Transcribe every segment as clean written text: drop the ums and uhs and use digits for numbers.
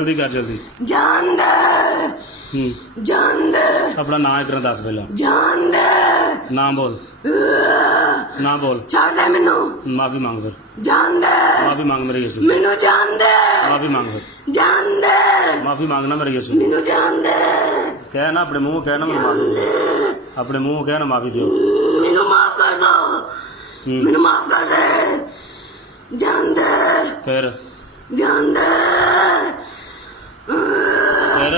जल्दी कर जल्दी। जान दे जान दे। अपना नाम एक दस पहला। जान दे। नाम बोल। नाम बोल। छोड़ दे मैनू। माफी मांग फिर। जान दे। माफी मांग मेरे यीशु। मैनू जान दे। माफी मांग फिर। जान दे। माफी मांगना मेरे यीशु। मैनू जान दे। कह ना अपने मुंह कह ना मैं माफी दो। अपने मुंह कह ना माफी दो। मैनू माफ कर दो। मैनू माफ कर दे। जान दे। फिर जान दे। फिर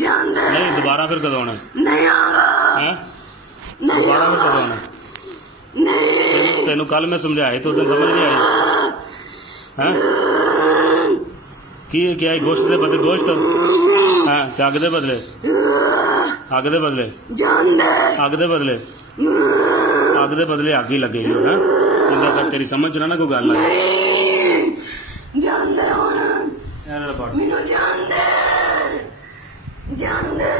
जान दे। नहीं दोबारा फिर कदों आना नहीं आगा। है? दोबारा फिर कदों आना? नहीं। तेनू कल मैं समझाया तो तेन समझ नहीं आई है? की क्या गोश्त दे बदले गोश्त है? अग दे बदले अग दे बदले जान दे। अग दे बदले अग दे बदले अग ही लगेगी है? तेरी समझ ना कोई गल जान दे मैनू जान दे। जान दे।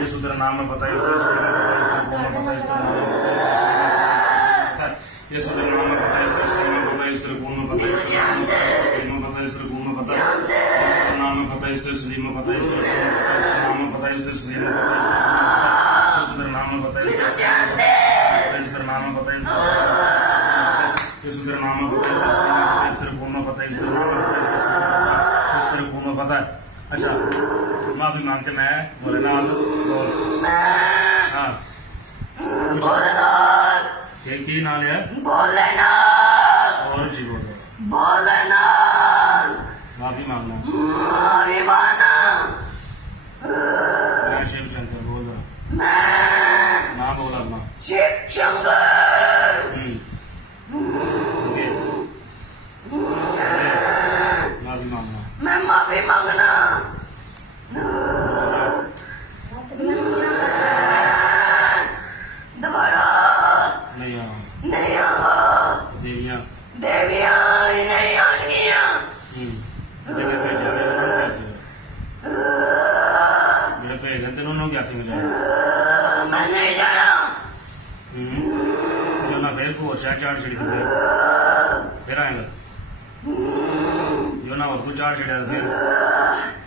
यीशु तेरे नाम में नाम में पता है। अच्छा माफी मांगते मैं बोले ना बोल। हाँ की नाम है? बोले ना और जी बोल बोले ना। माफी मांगना। माफी मांगना। मैं शिव शंकर बोल रहा। ना बोला अपना शिव शंकर। माफी मांगना। मैं माफी मांगना। दोबारा नहीं आओ। नहीं आओ। देवियां देवियां नहीं आएंगियां। जगह पे जा रहे मेरे पे घर तेनों क्या थे मिला मैं नहीं जाना। जो ना फिर को शायद चार छिड़ी थे फिर आएगा जो ना और कुछ चार छिड़ा फिर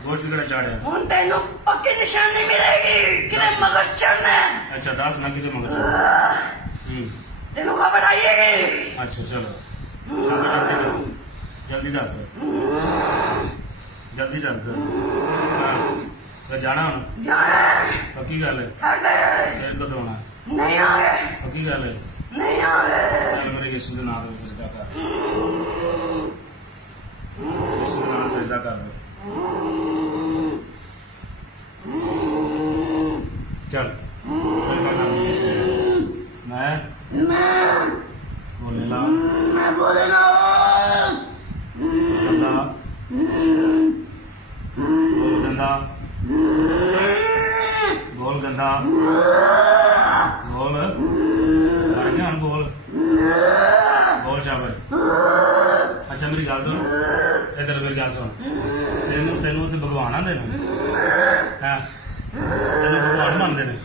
गोश्त भी कड़ा चाड़े उन तेनों पक्की निशानी मिलेगी कि मगर चढ़ना है। अच्छा 10 ना कितने मगर तेनों खबर आइएगी। अच्छा चलो जल्दी दस जल्दी चल फिर जाना हूं पक्की गल है। फिर कदों आना? नहीं आए। पक्की गल है? नहीं आए। चल मेरे यीशु के नाम में सजदा कर। यीशु के नाम में सजदा कर दो। चल मैं बोले ना। मैं बोले ना। गंदा बोल गंदा बोल गंदा बोल बोल बोल शाबाश। अच्छा मेरी गल सुन इधर मेरी गल सुन तेनू तेनू तो भगवान आते हैं तेन भगवान मनते ने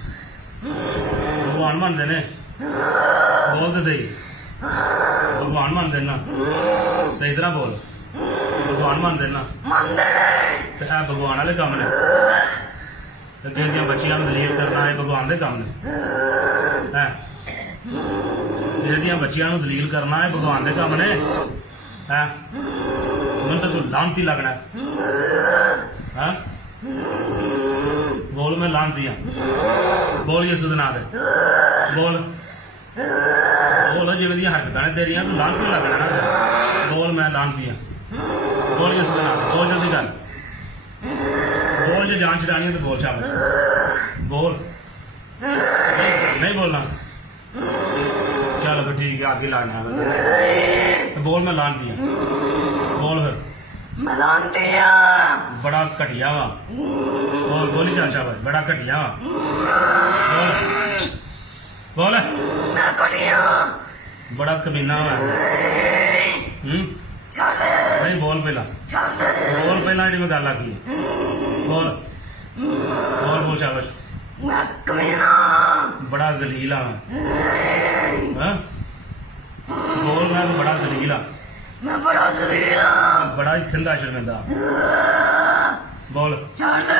भगवान मनते ने बोल तो सही भगवान मनते ना सही तरह बोल भगवान मनते ना है भगवान वाले काम ने दिया बच्चियां दलील करना है भगवान के काम ने है दिया बच्चियां दलील करना है भगवान के काम ने है मैं तो लानती लगना है बोल मैं लानती हाँ बोल यीशु दे नाम दे बोल बोल जिवें दी हरकतां ने तेरियां तू लानती लगना ना बोल मैं लानती हाँ बोल यीशु दे नाम दे बोल जल्दी कर बोल जो जान छड़ानी है तो बोल शाबाश बोल नहीं बोलना चलो फिर ठीक है आगे लाना है बोल मैं लानती हूँ बोल फिर मैं जानती हूँ बड़ा घटिया वा बोल बोली जा शाबाश बड़ा घटिया वा बोल बोल मैं घटिया बड़ा कमीना वा छोड़ दे नहीं बोल पहला छोड़ दे बोल पहला जी मैं गल आखी बोल बोल बोल शाबाश मैं कमीना बड़ा जलील हाँ बोल मैं तो बड़ा जलील हाँ मैं बड़ा जलील हूँ बड़ा ही थिंदा शर्मिंदा बोल छोड़ दे